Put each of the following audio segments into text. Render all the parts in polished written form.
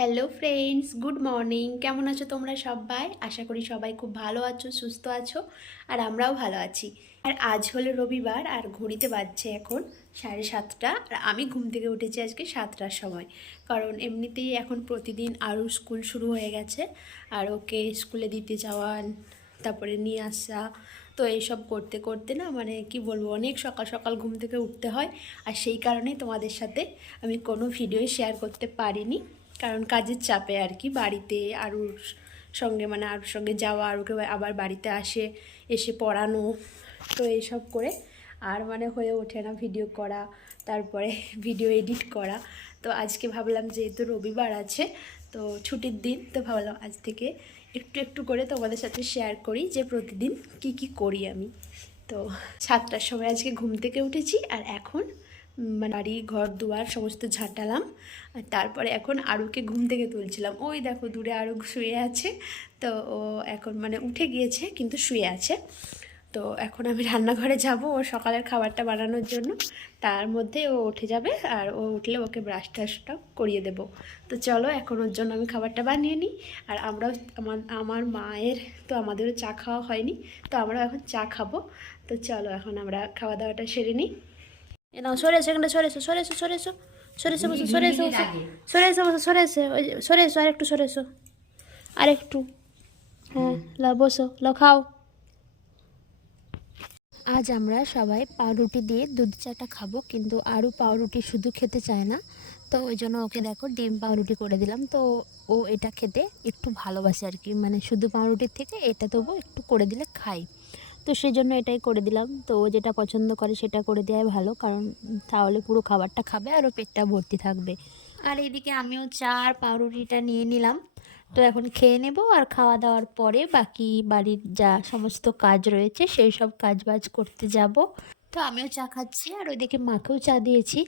Hello friends, good morning. কেমন আছো তোমরা সবাই? আশা করি সবাই খুব ভালো আছো, সুস্থ আছো, আর আমরাও ভালো আছি। আর আজ হলো রবিবার, আর ঘড়িতে বাজছে এখন 7:30। আর আমি ঘুম থেকে উঠেছি আজকে 7টার সময়, কারণ এমনিতেই এখন প্রতিদিন আরও স্কুল শুরু হয়ে গেছে, আর ওকে স্কুলে দিতে যাওয়া, তারপরে নিয়ে আসা, তো এইসব করতে করতে না মানে কি বলবো, অনেক সকাল সকাল ঘুম থেকে উঠতে হয়। আর সেই কারণেই তোমাদের সাথে আমি কোনো ভিডিও শেয়ার করতে পারিনি, কারণ কাজের চাপে আর কি। বাড়িতে আরুর সঙ্গে মানে আরুর সঙ্গে যাওয়া, আরুকে আবার বাড়িতে এসে পড়ানো, তো এইসব করে আর মানে হয়ে ওঠে না ভিডিও করা, তারপরে ভিডিও এডিট করা। তো আজকে ভাবলাম যেহেতু রবিবার আছে, তো ছুটির দিন, তো ভাবলাম আজ থেকে একটু একটু করে তোমাদের সাথে শেয়ার করি যে প্রতিদিন কি কি করি আমি। তো 7টার সময় আজকে ঘুম থেকে উঠেছি, আর এখন মানে বাড়ি ঘর দুয়ার সমস্ত ঝাঁটালাম, আর তারপরে এখন আরুকে ঘুম থেকে তুলছিলাম। ওই দেখো দূরে আরু শুয়ে আছে, তো ও এখন মানে উঠে গিয়েছে কিন্তু শুয়ে আছে। তো এখন আমি রান্নাঘরে যাব ওর সকালের খাবারটা বানানোর জন্য, তার মধ্যে ও উঠে যাবে, আর ও উঠলে ওকে ব্রাশ টাশটাও করিয়ে দেবো। তো চলো এখন ওর জন্য আমি খাবারটা বানিয়ে নিই। আর আমরাও আমার মায়ের তো আমাদেরও চা খাওয়া হয়নি, তো আমরাও এখন চা খাবো। তো চলো এখন আমরা খাওয়া দাওয়াটা সেরে নিই। এ নাও, সরে এসো, এখানটা সরে এসো, সরে এসো, সরে এসো, সরে এসো, বসো, সরে এসো, সরে এসো, বসো, সরে এসো, ওই সরে এসো, আরেকটু সরে এসো, আরেকটু। হ্যাঁ, লাও বসো, লাও খাও। আজ আমরা সবাই পাউরুটি দিয়ে দুধ চাটা খাবো, কিন্তু আরও পাউরুটি শুধু খেতে চায় না, তো ওই জন্য ওকে দেখো ডিম পাউরুটি করে দিলাম। তো ও এটা খেতে একটু ভালোবাসে আর কি, মানে শুধু পাউরুটির থেকে এটা তবু একটু করে দিলে খাই, তো সেই জন্য এটাই করে দিলাম। তো ও যেটা পছন্দ করে সেটা করে দেওয়াই ভালো, কারণ তাহলে পুরো খাবারটা খাবে আর ও পেটটা ভর্তি থাকবে। আর এইদিকে আমিও চা আর পাউরুটিটা নিয়ে নিলাম, তো এখন খেয়ে নেব। আর খাওয়া দাওয়ার পরে বাকি বাড়ির যা সমস্ত কাজ রয়েছে সেই সব কাজ বাজ করতে যাব। তো আমিও চা খাচ্ছি, আর ওইদিকে মাকেও চা দিয়েছি।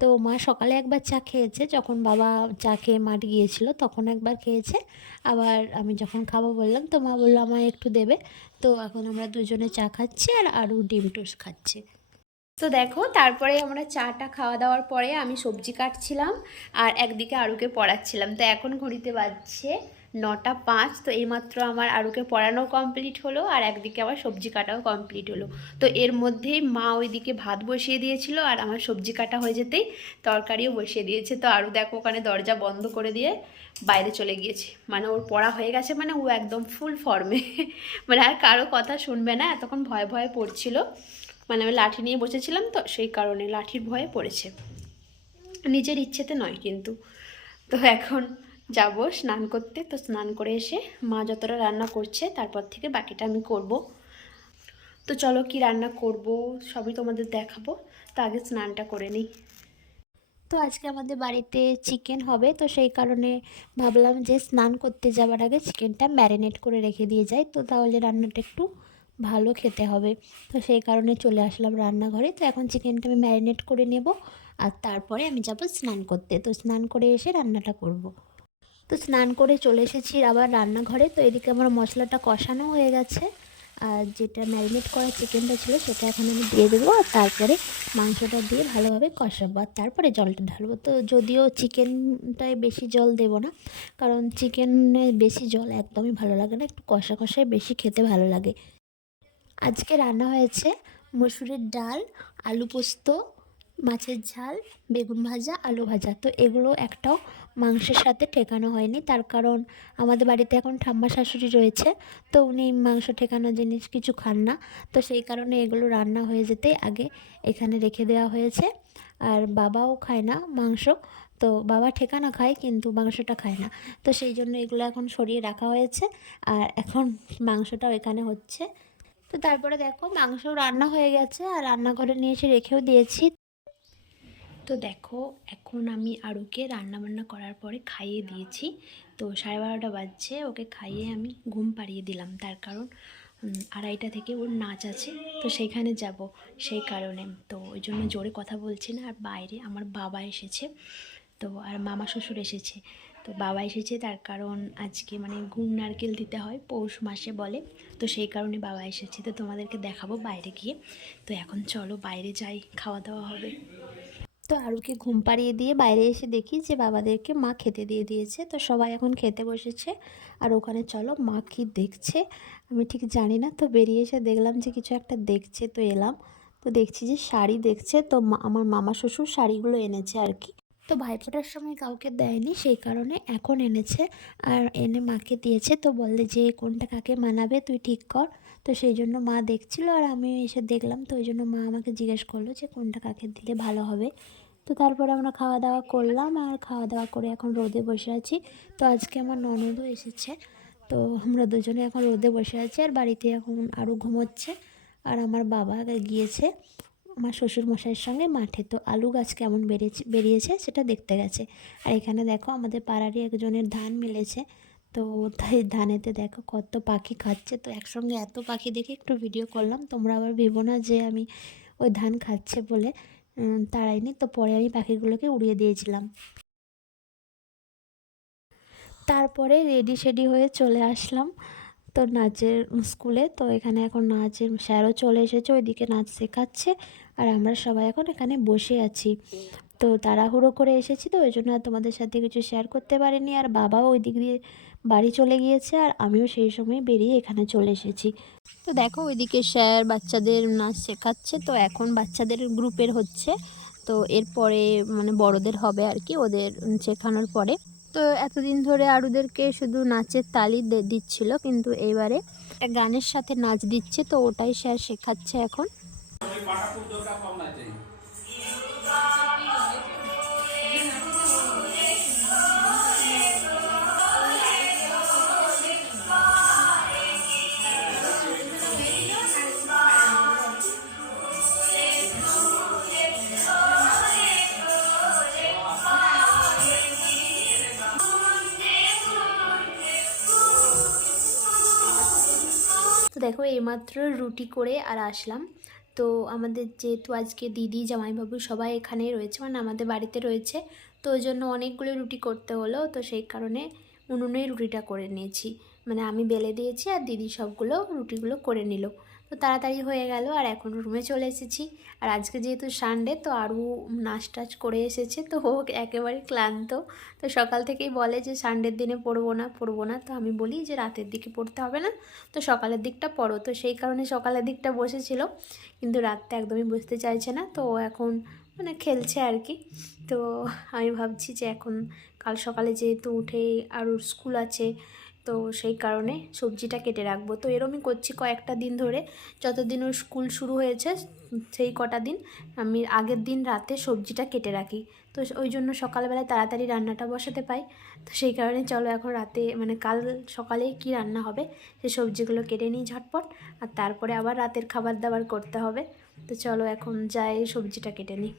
তো মা সকালে একবার চা খেয়েছে, যখন বাবা চা খেয়ে মাঠ গিয়েছিল তখন একবার খেয়েছে। আবার আমি যখন খাবো বললাম, তো মা বললো আমায় একটু দেবে। তো এখন আমরা দুজনে চা খাচ্ছি, আর আরও ডিম টোস্ট খাচ্ছে। তো দেখো তারপরে আমরা চাটা খাওয়া দাওয়ার পরে আমি সবজি কাটছিলাম, আর একদিকে আরুকে পড়াচ্ছিলাম। তো এখন ঘড়িতে বাজছে 9টা 5। তো এইমাত্র আমার আরুকে পড়ানো কমপ্লিট হলো, আর একদিকে আবার সবজি কাটাও কমপ্লিট হলো। তো এর মধ্যেই মা ওইদিকে ভাত বসিয়ে দিয়েছিল, আর আমার সবজি কাটা হয়ে যেতেই তরকারিও বসিয়ে দিয়েছে। তো আরু দেখো ওখানে দরজা বন্ধ করে দিয়ে বাইরে চলে গিয়েছে, মানে ওর পড়া হয়ে গেছে, মানে ও একদম ফুল ফর্মে মানে আর কারো কথা শুনবে না। এতক্ষণ ভয়ে ভয়ে পড়ছিল, মানে আমি লাঠি নিয়ে বসেছিলাম, তো সেই কারণে লাঠির ভয়ে পড়েছে, নিজের ইচ্ছেতে নয় কিন্তু। তো এখন যাব স্নান করতে, তো স্নান করে এসে মা যতটা রান্না করছে তারপর থেকে বাকিটা আমি করব। তো চলো কি রান্না করব সবই তোমাদের দেখাবো, তো আগে স্নানটা করে নিই। তো আজকে আমাদের বাড়িতে চিকেন হবে, তো সেই কারণে ভাবলাম যে স্নান করতে যাওয়ার আগে চিকেনটা ম্যারিনেট করে রেখে দিয়ে যাই, তো তাহলে রান্নাটা একটু ভালো খেতে হবে। তো সেই কারণে চলে আসলাম রান্নাঘরে। তো এখন চিকেনটা আমি ম্যারিনেট করে নেব, আর তারপরে আমি যাব স্নান করতে। তো স্নান করে এসে রান্নাটা করব। তো স্নান করে চলে এসেছি আবার রান্নাঘরে। তো এদিকে আমার মশলাটা কষানো হয়ে গেছে, আর যেটা ম্যারিনেট করা চিকেনটা ছিল সেটা এখন আমি দিয়ে দেবো, আর তারপরে মাংসটা দিয়ে ভালোভাবে কষাবো, আর তারপরে জলটা ঢালবো। তো যদিও চিকেনটায় বেশি জল দেবো না, কারণ চিকেনে বেশি জল একদমই ভালো লাগে না, একটু কষা কষায় বেশি খেতে ভালো লাগে। আজকে রান্না হয়েছে মসুরের ডাল, আলু পোস্ত, মাছের ঝাল, বেগুন ভাজা, আলু ভাজা। তো এগুলো একটাও মাংসের সাথে ঠেকানো হয়নি, তার কারণ আমাদের বাড়িতে এখন ঠাম্মা শাশুড়ি রয়েছে, তো উনি মাংস ঠেকানো জিনিস কিছু খান না। তো সেই কারণে এগুলো রান্না হয়ে যেতেই আগে এখানে রেখে দেওয়া হয়েছে। আর বাবাও খায় না মাংস, তো বাবা ঠেকানো খায় কিন্তু মাংসটা খায় না, তো সেই জন্য এগুলো এখন সরিয়ে রাখা হয়েছে। আর এখন মাংসটাও এখানে হচ্ছে। তো তারপরে দেখো মাংস রান্না হয়ে গেছে, আর রান্নাঘরে নিয়ে এসে রেখেও দিয়েছি। তো দেখো এখন আমি আরুকে রান্নাবান্না করার পরে খাইয়ে দিয়েছি। তো 12:30 বাজছে, ওকে খাইয়ে আমি ঘুম পাড়িয়ে দিলাম, তার কারণ 2:30 থেকে ওর নাচ আছে, তো সেইখানে যাব, সেই কারণে। তো ওই জন্য জোরে কথা বলছি না। আর বাইরে আমার বাবা এসেছে, তো আর মামা শ্বশুর এসেছে। তো বাবা এসেছে তার কারণ আজকে মানে গুড় নারকেল দিতে হয়, পৌষ মাসে বলে, তো সেই কারণে বাবা এসেছে। তো তোমাদেরকে দেখাবো বাইরে গিয়ে। তো এখন চলো বাইরে যাই, খাওয়া দাওয়া হবে। তো আরুকে ঘুম পাড়িয়ে দিয়ে বাইরে এসে দেখি যে বাবাদেরকে মা খেতে দিয়ে দিয়েছে। তো সবাই এখন খেতে বসেছে। আর ওখানে চলো মা কী দেখছে আমি ঠিক জানি না, তো বেরিয়ে এসে দেখলাম যে কিছু একটা দেখছে, তো এলাম। তো দেখছি যে শাড়ি দেখছে, তো আমার মামা শ্বশুর শাড়িগুলো এনেছে আর কি। তো ভাইফোঁটার সময় কাউকে দেয়নি, সেই কারণে এখন এনেছে আর এনে মাকে দিয়েছে। তো বললে যে কোনটা কাকে মানাবে তুই ঠিক কর। তো সেই জন্য মা দেখছিল আর আমি এসে দেখলাম, তো ওই জন্য মা আমাকে জিজ্ঞেস করলো যে কোনটা কাকে দিলে ভালো হবে। তো তারপরে আমরা খাওয়া দাওয়া করলাম আর খাওয়া দাওয়া করে এখন রোদে বসে আছি। তো আজকে আমার ননদও এসেছে, তো আমরা দুজনে এখন রোদে বসে আছি আর বাড়িতে এখন আরও ঘুমোচ্ছে। আর আমার বাবা গিয়েছে আমার শ্বশুরমশাইয়ের সঙ্গে মাঠে, তো আলু গাছ কেমন বেরিয়েছে সেটা দেখতে গেছে। আর এখানে দেখো আমাদের পাড়ারই একজনের ধান মিলেছে, তো তাই ধানেতে দেখো কত পাখি খাচ্ছে। তো একসঙ্গে এত পাখি দেখে একটু ভিডিও করলাম, তোমরা আবার ভেবো না যে আমি ওই ধান খাচ্ছে বলে তাড়াইনি। তো পরে আমি পাখিগুলোকে উড়িয়ে দিয়েছিলাম। তারপরে রেডি শেডি হয়ে চলে আসলাম তো নাচের স্কুলে। তো এখানে এখন নাচের স্যারও চলে এসেছে, ওইদিকে নাচ শেখাচ্ছে আর আমরা সবাই এখন এখানে বসে আছি। তো তাড়াহুড়ো করে এসেছি, তো ওই জন্য আর তোমাদের সাথে কিছু শেয়ার করতে পারিনি। আর বাবাও ওই দিক দিয়ে বাড়ি চলে গিয়েছে আর আমিও সেই সময় বেরিয়ে এখানে চলে এসেছি। তো দেখো ওইদিকে স্যার বাচ্চাদের নাচ শেখাচ্ছে, তো এখন বাচ্চাদের গ্রুপের হচ্ছে, তো এরপরে মানে বড়দের হবে আর কি ওদের শেখানোর পরে। তো এতদিন ধরে আরুদেরকে শুধু নাচের তালি দিচ্ছিল, কিন্তু এইবারে গানের সাথে নাচ দিচ্ছে, তো ওটাই স্যার শেখাচ্ছে এখন। তো দেখো এইমাত্র রুটি করে আর আসলাম। তো আমাদের যেহেতু আজকে দিদি জামাইবাবু সবাই এখানেই রয়েছে, মানে আমাদের বাড়িতে রয়েছে, তো ওই জন্য অনেকগুলো রুটি করতে হলো। তো সেই কারণে উনুনেই রুটিটা করে নিয়েছি, মানে আমি বেলে দিয়েছি আর দিদি সবগুলো রুটিগুলো করে নিল। তো তাড়াতাড়ি হয়ে গেল আর এখন রুমে চলে এসেছি। আর আজকে যেহেতু সানডে, তো আরও নাচ টাচ করে এসেছে, তো ও একেবারে ক্লান্ত। তো সকাল থেকেই বলে যে সানডের দিনে পড়বো না পড়বো না, তো আমি বলি যে রাতের দিকে পড়তে হবে না, তো সকালের দিকটা পড়ো। তো সেই কারণে সকালের দিকটা বসেছিল, কিন্তু রাতটা একদমই বসতে চাইছে না, তো এখন মানে খেলছে আর কি। তো আমি ভাবছি যে এখন কাল সকালে যেহেতু উঠে আরও স্কুল আছে, তো সেই কারণে সবজিটা কেটে রাখবো। তো এরমই করছি কয়েকটা দিন ধরে, যতদিন ওর স্কুল শুরু হয়েছে সেই কটা দিন আমি আগের দিন রাতে সবজিটা কেটে রাখি, তো ওই জন্য সকালবেলায় তাড়াতাড়ি রান্নাটা বসাতে পাই। তো সেই কারণে চলো এখন রাতে মানে কাল সকালে কি রান্না হবে সেই সবজিগুলো কেটে নিই ঝটপট, আর তারপরে আবার রাতের খাবার দাবার করতে হবে। তো চলো এখন যাই সবজিটা কেটে নিই।